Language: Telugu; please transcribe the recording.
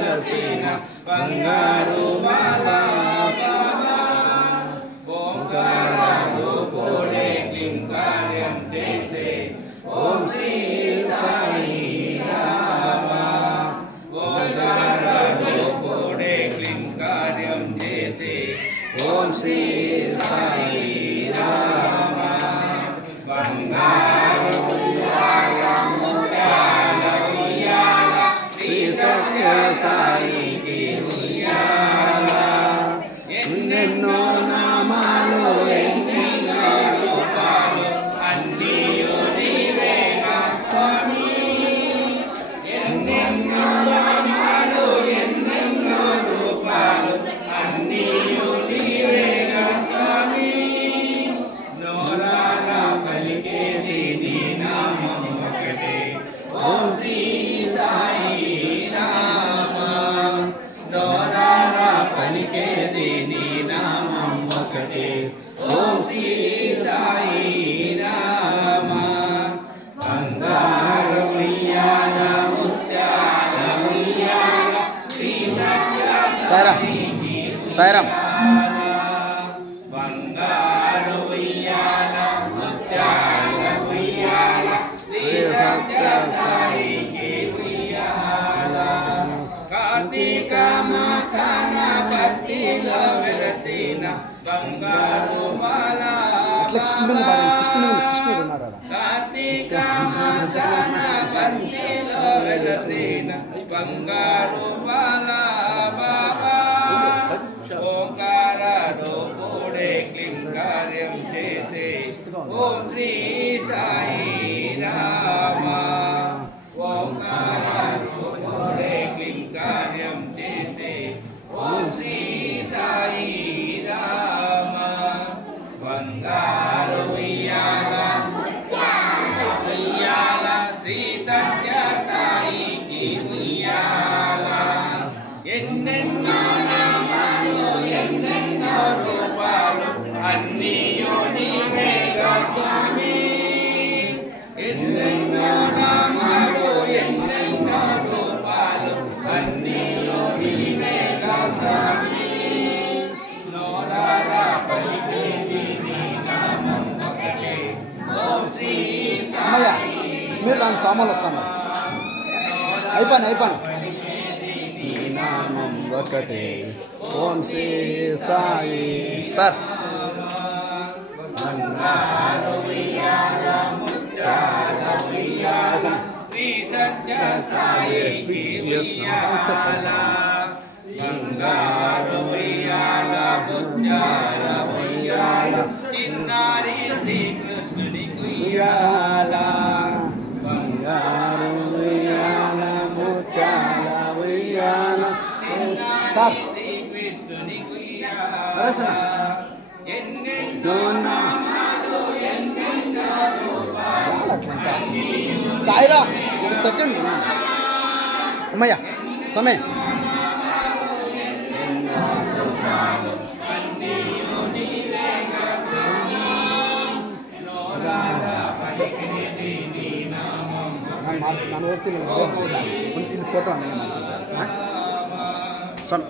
వెలసిన బంగారు మాల ఓంకారాలు కోడే కింకార్యం చేసే ఓం శ్రీ సాయి రామ ఓంకారాలు కోడే కింకార్యం చేసే ఓం శ్రీ సాయి రామ బంగారు శ్రీ సత్య సాయికి ఉయ్యాల ఎన్నెన్నో నామాలు ఎన్నెన్నో రూపాలు అన్నీ నీవేగా స్వామి ఎన్నెన్నో నామాలు ఎన్నెన్నో రూపాలు అన్నీ నీవేగా స్వామి నోరారా పలికేది నీ నామం ఒకటే ఓం శ్రీ సాయి రామ నోరారా పలికేది నీ నామం ఒకటే ఓం శ్రీ సాయి రామ బంగారు ఉయ్యాల ముత్యాల ఉయ్యాల శ్రీ సత్య సాయిరామ్ బంగారు ఉయ్యాల ముత్యాల ఉయ్యాల శ్రీ సత్య సాయికి ఉయ్యాల కార్తీక మాసాన భక్తిలో వెలసిన బంగారు మాల కార్తీక మాసాన భక్తిలో వెలసిన బంగారు మాల బాబా ఓంకారాలు కూడే క్లింకార్యం చేసే ఓం శ్రీ సాయి రామ ఓంకారాలు కూడే క్లింకార్యం చేసే ఓం శ్రీ సాయి రామ బంగారు ఉయ్యాల ఉయ్యాల శ్రీ సత్య సాయికి ఉయ్యాల ఎన్నెన్నో నామాలు ఎన్నెన్నో రూపాలు అన్నీ నీవేగా స్వామి ఎన్నెన్నో నామాలు ఎన్నెన్నో రూపాలు అన్నీ నీవేగా స్వామి నోరారా పలికేది నీ నామం ఒకటే ఓం శ్రీ సాయి మీరు దాని సామాన్లు వస్తాను అయిపోయాను నీ నామం ఒకటే ఓం శ్రీ సాయి సార్ బంగారు ఉయ్యాల ముత్యాల ఉయ్యాల శ్రీ సత్య సాయికి ఉయ్యాల బంగారు ఉయ్యాల ముత్యాల ఉయ్యాల చిన్నారి శ్రీకృష్ణుడికి ఉయ్యాల బంగారు ఉయ్యాల ముత్యాల ఉయ్యాల చిన్నారి శ్రీకృష్ణుడికి ఉయ్యాల ఎన్నెన్నో నామాలు ఎన్నెన్నో రూపాలు సాయిరా ఒక సెకండ్ అమ్మయ్య సమయం ನಾನು ಹೋಗ್ತೀನಿ ಇಲ್ಲಿ ಫೋಟೋ ಸೊನ್ನೆ